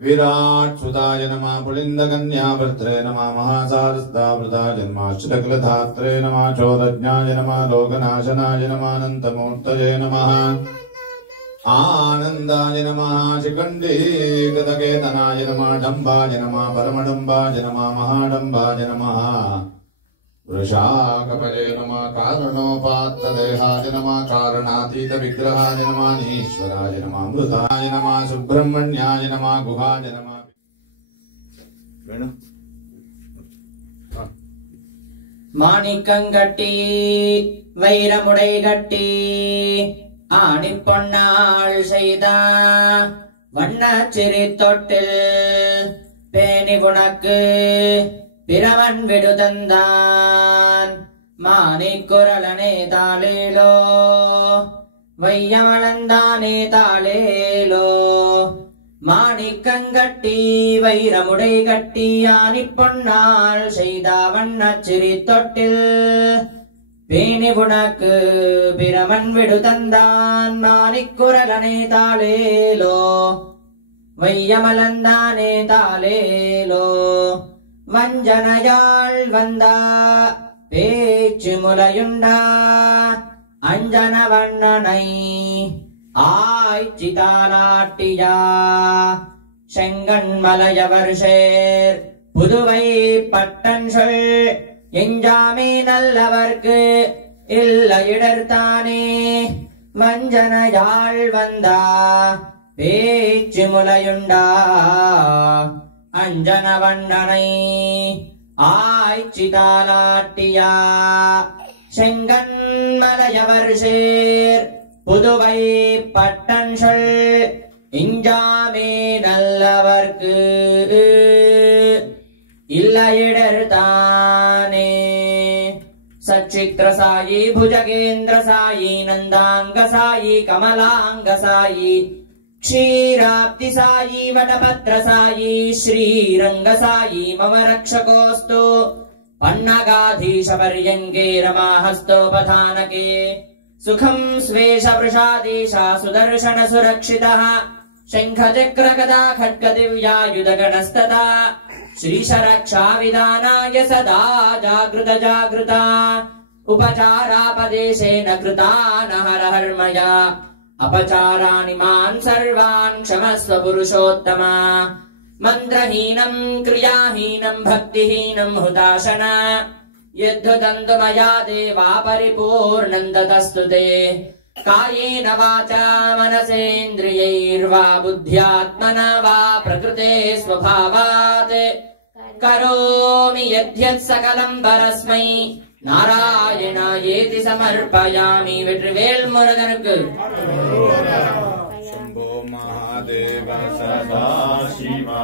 विराट सुताय नमः पुलिंदकन्या भद्रे नमः महासारस्तावृता जन्माश्रितकुलधात्रे नमः चोदज्ञाय नमः लोकनाशनाय नमः अनन्तमूर्तये नमः आनन्दाय नमः शिखण्डीगतकेतनाय नमः डम्बाय नमः परमडम्बाय नमः महाडम्बाय नमः वृषाकपरे नमः कारणोपात्तदेहाय नमः कारणातीत विग्रहाय नमः ईश्वराय नमः अमृताय नमः सुब्रह्मण्याय नमः गुहाय नमः மாணிக்கங்கட்டி வைரமுடை கட்டி ஆணி பொன்னாள் செய்த வண்ணச்சிறி தொட்டில் பேணி உனக்கு பிரமன் விடுதந்தான் மாணிக்குரலனே தாளேலோ வையமளந்தானே தாளேலோ மாணிக்கங்கட்டி வைரமுடை கட்டி ஆணி பொன்னாள் செய்த வண்ணச்சிறி தொட்டில் பேணி உனக்கு பிரமன் விடுதந்தான் மாணிக்குரலனே தாளேலோ வையமளந்தானே தாளேலோ வஞ்சனையாள் வந்தா பேச்சு முலையுண்டா அஞ்சன வண்ணனை ஆய்ச்சிதாலாட்டியா செங்கண் மலையவர் சேர் புதுவை பட்டன் சொல் எஞ்சாமே நல்லவர்க்கு இல்ல இடர்த்தானே வஞ்சனையாள் வந்தா பேச்சு முலையுண்டா அஞ்சன வண்ணனை ஆய்ச்சிதாலாட்டியா செங்கண் மலையவர் சேர் புதுவை பட்டன் சொல் இஞ்சாமே நல்லவர்க்கு இல்லையிடர்தானே சச்சித்ர சாயி புஜகேந்திர சாயி நந்தாங்க சாயி கமலாங்க சாயி क्षीराब्धि साई वटपत्र साई श्रीरंग साई मम रक्षकोस्तु पन्नगाधीश पर्यङ्गे रमाहस्तोपधानके सुखं स्वेश वृषाधीशा सुदर्शन सुरक्षितः शङ्ख चक्र गदा खड्ग दिव्यायुधगणस्तथा श्रीशरक्षा विधानाय सदा जागृत जागृता उपचारापदेशेन कृता न हर हर्मया अपचाराणि मान् सर्वान् क्षमस्व पुरुषोत्तमा मन्त्रहीनं क्रियाहीनं भक्तिहीनं हुताशन यद्धुतन्तु मया देवा परिपूर्णं ततस्तु ते कायेन वाचा मनसेन्द्रियैर्वा बुद्ध्यात्मना वा प्रकृते स्वभावात् करोमि यद्यत् सकलं परस्मै नारायणायेति समर्पयामि வெற்றிவேல் முருகனுக்கு शंभो महादेव सदा शिवा